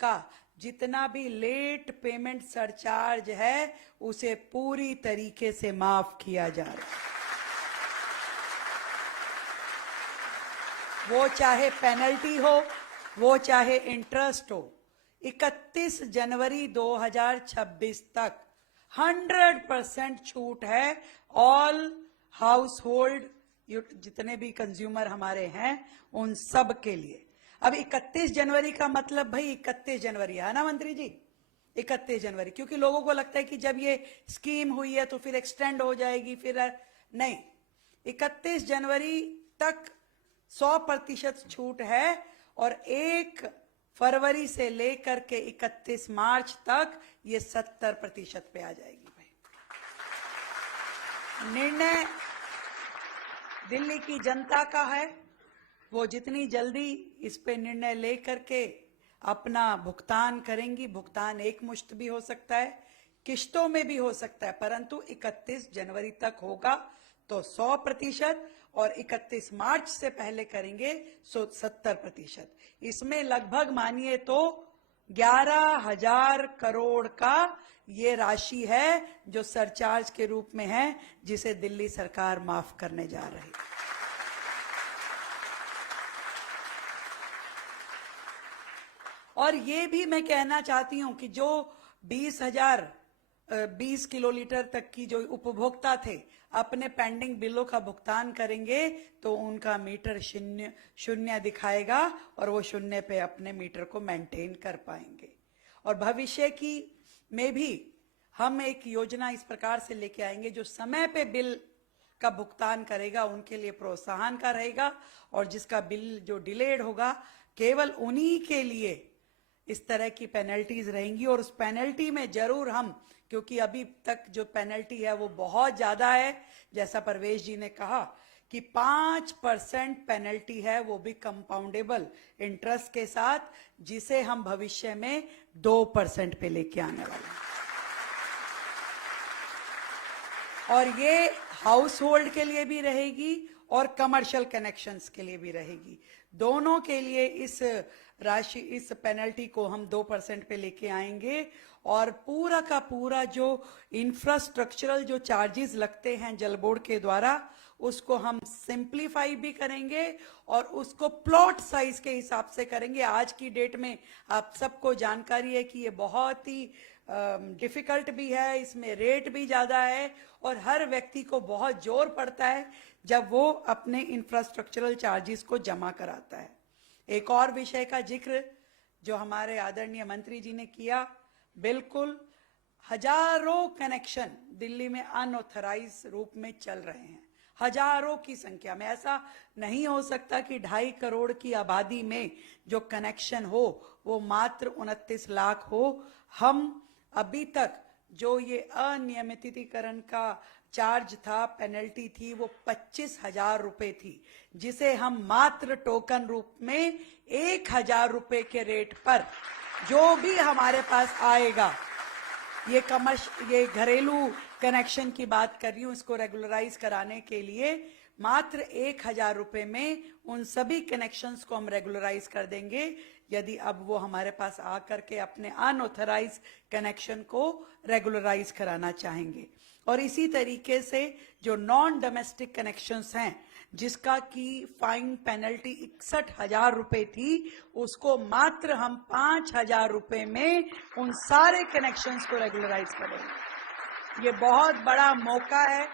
का जितना भी लेट पेमेंट सरचार्ज है उसे पूरी तरीके से माफ किया जा रहा है। वो चाहे पेनल्टी हो, वो चाहे इंटरेस्ट हो। 31 जनवरी 2026 तक 100% छूट है ऑल हाउस होल्ड, जितने भी कंज्यूमर हमारे हैं उन सब के लिए। अब 31 जनवरी का मतलब भाई 31 जनवरी है ना मंत्री जी, 31 जनवरी, क्योंकि लोगों को लगता है कि जब ये स्कीम हुई है तो फिर एक्सटेंड हो जाएगी, फिर नहीं, 31 जनवरी तक 100% छूट है और 1 फरवरी से लेकर के 31 मार्च तक ये 70% पे आ जाएगी। भाई निर्णय दिल्ली की जनता का है, वो जितनी जल्दी इस पे निर्णय लेकर के अपना भुगतान करेंगी। भुगतान एक मुश्त भी हो सकता है, किश्तों में भी हो सकता है, परंतु 31 जनवरी तक होगा तो 100% और 31 मार्च से पहले करेंगे 70%। इसमें लगभग मानिए तो 11,000 करोड़ का ये राशि है जो सरचार्ज के रूप में है, जिसे दिल्ली सरकार माफ करने जा रही है। और ये भी मैं कहना चाहती हूं कि जो 20 किलोलीटर तक की जो उपभोक्ता थे अपने पेंडिंग बिलों का भुगतान करेंगे तो उनका मीटर शून्य दिखाएगा और वो शून्य पे अपने मीटर को मेंटेन कर पाएंगे। और भविष्य की में भी हम एक योजना इस प्रकार से लेके आएंगे जो समय पे बिल का भुगतान करेगा उनके लिए प्रोत्साहन का रहेगा, और जिसका बिल जो डिलेड होगा केवल उन्हीं के लिए इस तरह की पेनल्टीज रहेंगी। और उस पेनल्टी में जरूर हम, क्योंकि अभी तक जो पेनल्टी है वो बहुत ज्यादा है, जैसा परवेश जी ने कहा कि 5% पेनल्टी है, वो भी कंपाउंडेबल इंटरेस्ट के साथ, जिसे हम भविष्य में 2% पे लेके आने वाले हैं। और ये हाउस होल्ड के लिए भी रहेगी और कमर्शियल कनेक्शंस के लिए भी रहेगी। दोनों के लिए इस राशि, इस पेनल्टी को हम 2% पे लेके आएंगे। और पूरा का पूरा जो इंफ्रास्ट्रक्चरल जो चार्जेस लगते हैं जल बोर्ड के द्वारा, उसको हम सिंप्लीफाई भी करेंगे और उसको प्लॉट साइज के हिसाब से करेंगे। आज की डेट में आप सबको जानकारी है कि ये बहुत ही डिफिकल्ट भी है, इसमें रेट भी ज्यादा है और हर व्यक्ति को बहुत जोर पड़ता है जब वो अपने इंफ्रास्ट्रक्चरल चार्जेस को जमा कराता है। एक और विषय का जिक्र जो हमारे आदरणीय मंत्री जी ने किया, बिल्कुल हजारों कनेक्शन दिल्ली में अनऑथराइज रूप में चल रहे हैं, हजारों की संख्या में। ऐसा नहीं हो सकता कि 2.5 करोड़ की आबादी में जो कनेक्शन हो वो मात्र 29 लाख हो। हम अभी तक जो ये अनियमितीकरण का चार्ज था, पेनल्टी थी, वो 25,000 रुपए थी, जिसे हम मात्र टोकन रूप में 1,000 रुपए के रेट पर जो भी हमारे पास आएगा, ये घरेलू कनेक्शन की बात कर रही हूं, इसको रेगुलराइज कराने के लिए मात्र 1,000 रुपए में उन सभी कनेक्शंस को हम रेगुलराइज कर देंगे, यदि अब वो हमारे पास आकर के अपने अनऑथराइज कनेक्शन को रेगुलराइज कराना चाहेंगे। और इसी तरीके से जो नॉन डोमेस्टिक कनेक्शंस हैं, जिसका की फाइन पेनल्टी 61,000 रुपए थी, उसको मात्र हम 5,000 रुपए में उन सारे कनेक्शंस को रेगुलराइज करेंगे। ये बहुत बड़ा मौका है,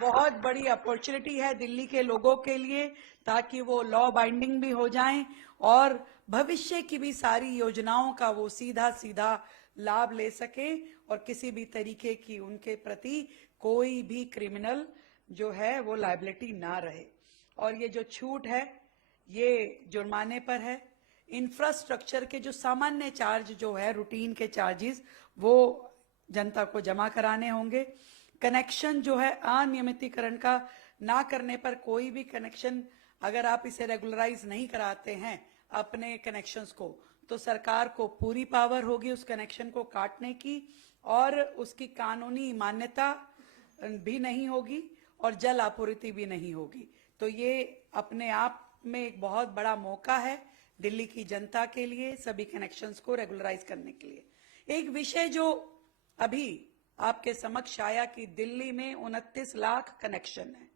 बहुत बड़ी अपॉर्चुनिटी है दिल्ली के लोगों के लिए, ताकि वो लॉ बाइंडिंग भी हो जाएं और भविष्य की भी सारी योजनाओं का वो सीधा सीधा लाभ ले सके और किसी भी तरीके की उनके प्रति कोई भी क्रिमिनल जो है वो लायबिलिटी ना रहे। और ये जो छूट है ये जुर्माने पर है। इंफ्रास्ट्रक्चर के जो सामान्य चार्ज जो है, रूटीन के चार्जेस, वो जनता को जमा कराने होंगे। कनेक्शन जो है अनियमितीकरण का ना करने पर, कोई भी कनेक्शन अगर आप इसे रेगुलराइज नहीं कराते हैं अपने कनेक्शंस को, तो सरकार को पूरी पावर होगी उस कनेक्शन को काटने की, और उसकी कानूनी मान्यता भी नहीं होगी और जल आपूर्ति भी नहीं होगी। तो ये अपने आप में एक बहुत बड़ा मौका है दिल्ली की जनता के लिए, सभी कनेक्शंस को रेगुलराइज करने के लिए। एक विषय जो अभी आपके समक्ष आया कि दिल्ली में 29 लाख कनेक्शन है।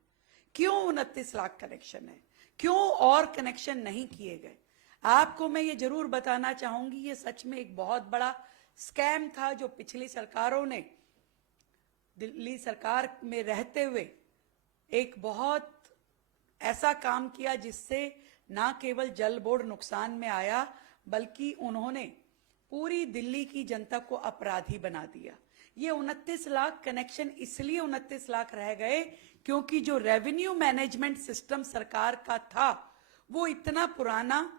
क्यों 29 लाख कनेक्शन है, क्यों और कनेक्शन नहीं किए गए? आपको मैं ये जरूर बताना चाहूंगी, ये सच में एक बहुत बड़ा स्कैम था जो पिछली सरकारों ने दिल्ली सरकार में रहते हुए एक बहुत ऐसा काम किया जिससे ना केवल जल बोर्ड नुकसान में आया, बल्कि उन्होंने पूरी दिल्ली की जनता को अपराधी बना दिया। ये 29 लाख कनेक्शन इसलिए 29 लाख रह गए क्योंकि जो रेवेन्यू मैनेजमेंट सिस्टम सरकार का था वो इतना पुराना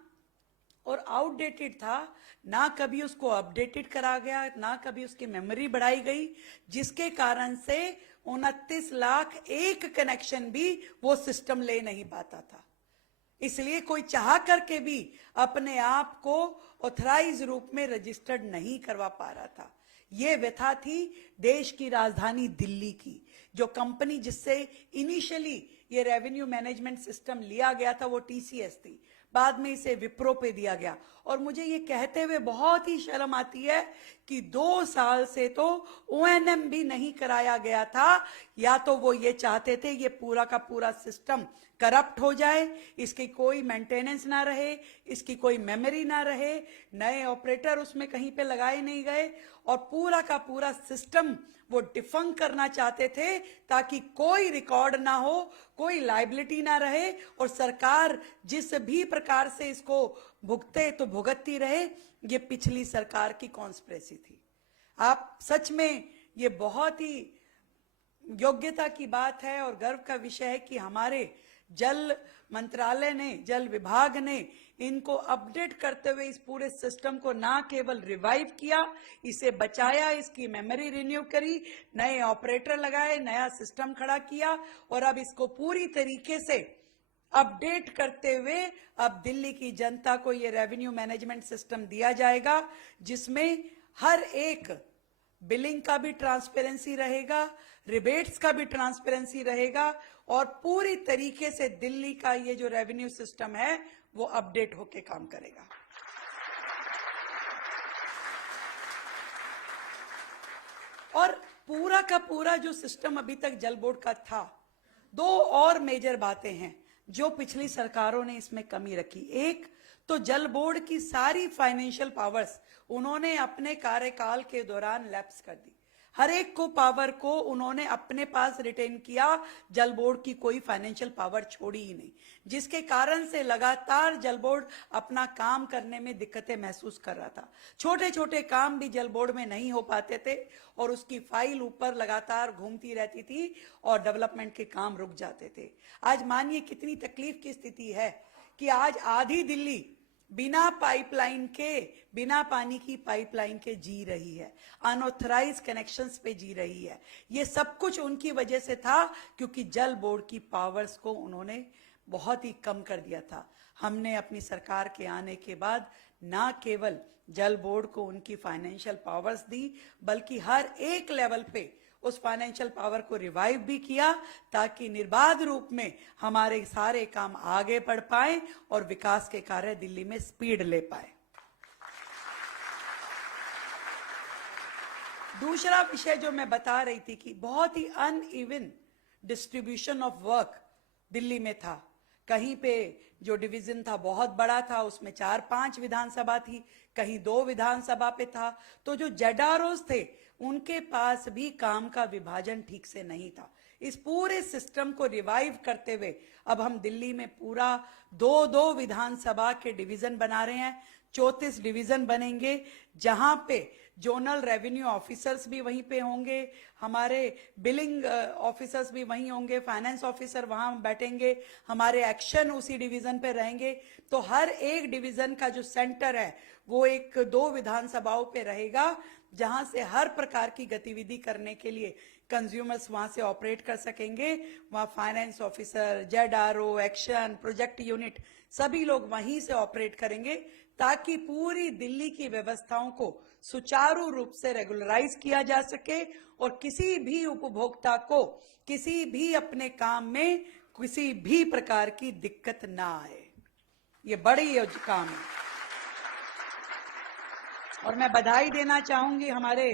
और आउटडेटेड था, ना कभी उसको अपडेटेड करा गया, ना कभी उसकी मेमोरी बढ़ाई गई, जिसके कारण से 29 लाख एक कनेक्शन भी वो सिस्टम ले नहीं पाता था। इसलिए कोई चाह करके भी अपने आप को ऑथराइज रूप में रजिस्टर्ड नहीं करवा पा रहा था। ये व्यथा थी देश की राजधानी दिल्ली की। जो कंपनी जिससे इनिशियली ये रेवेन्यू मैनेजमेंट सिस्टम लिया गया था वो टीसीएस थी, बाद में इसे विप्रो पे दिया गया। और मुझे ये कहते हुए बहुत ही शर्म आती है कि 2 साल से तो ओएनएम भी नहीं कराया गया था। या तो वो ये चाहते थे ये पूरा का पूरा सिस्टम करप्ट हो जाए, इसकी कोई मेंटेनेंस ना रहे, इसकी कोई मेमोरी ना रहे, नए ऑपरेटर उसमें कहीं पे लगाए नहीं गए और पूरा का पूरा सिस्टम वो डिफंक करना चाहते थे ताकि कोई रिकॉर्ड ना हो, कोई लायबिलिटी ना रहे और सरकार जिस भी प्रकार से इसको भुगते तो भुगतती रहे। ये पिछली सरकार की कॉन्स्पिरेसी थी। आप सच में ये बहुत ही योग्यता की बात है और गर्व का विषय है कि हमारे जल मंत्रालय ने, जल विभाग ने इनको अपडेट करते हुए इस पूरे सिस्टम को ना केवल रिवाइव किया, इसे बचाया, इसकी मेमोरी रिन्यू करी, नए ऑपरेटर लगाए, नया सिस्टम खड़ा किया और अब इसको पूरी तरीके से अपडेट करते हुए अब दिल्ली की जनता को ये रेवेन्यू मैनेजमेंट सिस्टम दिया जाएगा जिसमें हर एक बिलिंग का भी ट्रांसपेरेंसी रहेगा, रिबेट्स का भी ट्रांसपेरेंसी रहेगा और पूरी तरीके से दिल्ली का ये जो रेवेन्यू सिस्टम है वो अपडेट होके काम करेगा। और पूरा का पूरा जो सिस्टम अभी तक जल बोर्ड का था, 2 और मेजर बातें हैं जो पिछली सरकारों ने इसमें कमी रखी। एक तो जल बोर्ड की सारी फाइनेंशियल पावर्स उन्होंने अपने कार्यकाल के दौरान लैप्स कर दी। हर एक को पावर को उन्होंने अपने पास रिटेन किया, जल बोर्ड की कोई फाइनेंशियल पावर छोड़ी ही नहीं, जिसके कारण से लगातार जल बोर्ड अपना काम करने में दिक्कतें महसूस कर रहा था। छोटे छोटे काम भी जल बोर्ड में नहीं हो पाते थे और उसकी फाइल ऊपर लगातार घूमती रहती थी और डेवलपमेंट के काम रुक जाते थे। आज मानिए कितनी तकलीफ की स्थिति है कि आज आधी दिल्ली बिना पाइपलाइन के, बिना पानी की पाइपलाइन के जी रही है, अनऑथराइज कनेक्शंस पे जी रही है। ये सब कुछ उनकी वजह से था क्योंकि जल बोर्ड की पावर्स को उन्होंने बहुत ही कम कर दिया था। हमने अपनी सरकार के आने के बाद ना केवल जल बोर्ड को उनकी फाइनेंशियल पावर्स दी, बल्कि हर एक लेवल पे उस फाइनेंशियल पावर को रिवाइव भी किया ताकि निर्बाध रूप में हमारे सारे काम आगे बढ़ पाए और विकास के कार्य दिल्ली में स्पीड ले पाए। दूसरा विषय जो मैं बता रही थी कि बहुत ही uneven distribution of work Delhi में था। कहीं पे जो डिवीजन था बहुत बड़ा था, उसमें 4-5 विधानसभा थी, कहीं 2 विधानसभा पे था। तो जो जेडआरओज थे उनके पास भी काम का विभाजन ठीक से नहीं था। इस पूरे सिस्टम को रिवाइव करते हुए अब हम दिल्ली में पूरा 2-2 विधानसभा के डिवीजन बना रहे हैं। 34 डिवीजन बनेंगे जहां पे जोनल रेवेन्यू ऑफिसर्स भी वहीं पे होंगे, हमारे बिलिंग ऑफिसर्स भी वहीं होंगे, फाइनेंस ऑफिसर वहां बैठेंगे, हमारे एक्शन उसी डिवीजन पे रहेंगे। तो हर एक डिवीजन का जो सेंटर है वो 1-2 विधानसभाओं पे रहेगा जहां से हर प्रकार की गतिविधि करने के लिए कंज्यूमर्स वहां से ऑपरेट कर सकेंगे। वहां finance officer, ZRO, action, project unit सभी लोग वहीं से ऑपरेट करेंगे ताकि पूरी दिल्ली की व्यवस्थाओं को सुचारू रूप से रेगुलराइज किया जा सके और किसी भी उपभोक्ता को किसी भी अपने काम में किसी भी प्रकार की दिक्कत ना आए। ये बड़ी काम है। और मैं बधाई देना चाहूंगी हमारे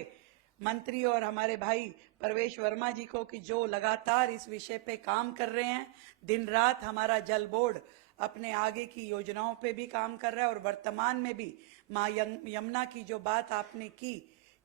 मंत्री और हमारे भाई परवेश वर्मा जी को कि जो लगातार इस विषय पे काम कर रहे हैं। दिन रात हमारा जल बोर्ड अपने आगे की योजनाओं पे भी काम कर रहा है और वर्तमान में भी मां यमुना की जो बात आपने की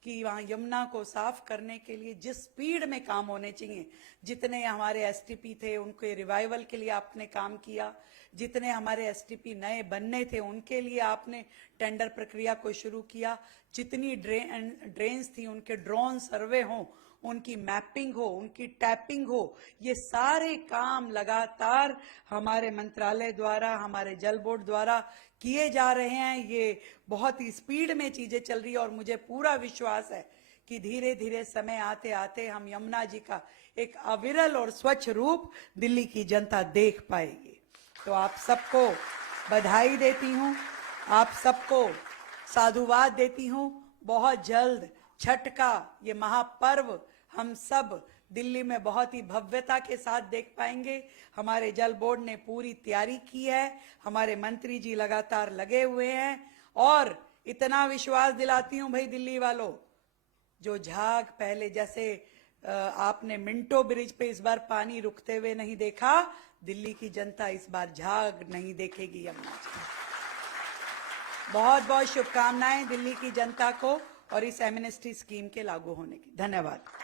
कि वहाँ यमुना को साफ करने के लिए जिस स्पीड में काम होने चाहिए, जितने हमारे एसटीपी थे उनके रिवाइवल के लिए आपने काम किया, जितने हमारे एसटीपी नए बनने थे उनके लिए आपने टेंडर प्रक्रिया को शुरू किया, जितनी ड्रेन्स थी उनके ड्रोन सर्वे हो, उनकी मैपिंग हो, उनकी टैपिंग हो, ये सारे काम लगातार हमारे मंत्रालय द्वारा, हमारे जल बोर्ड द्वारा किए जा रहे हैं। ये बहुत ही स्पीड में चीजें चल रही है और मुझे पूरा विश्वास है कि धीरे धीरे समय आते आते हम यमुना जी का एक अविरल और स्वच्छ रूप दिल्ली की जनता देख पाएगी। तो आप सबको बधाई देती हूँ, आप सबको साधुवाद देती हूँ। बहुत जल्द छठ का ये महापर्व हम सब दिल्ली में बहुत ही भव्यता के साथ देख पाएंगे। हमारे जल बोर्ड ने पूरी तैयारी की है, हमारे मंत्री जी लगातार लगे हुए हैं और इतना विश्वास दिलाती हूं भाई दिल्ली वालों, जो झाग पहले जैसे आपने मिंटो ब्रिज पे इस बार पानी रुकते हुए नहीं देखा, दिल्ली की जनता इस बार झाग नहीं देखेगी यमुना जी। बहुत बहुत शुभकामनाएं दिल्ली की जनता को और इस एमनेस्टी स्कीम के लागू होने की। धन्यवाद।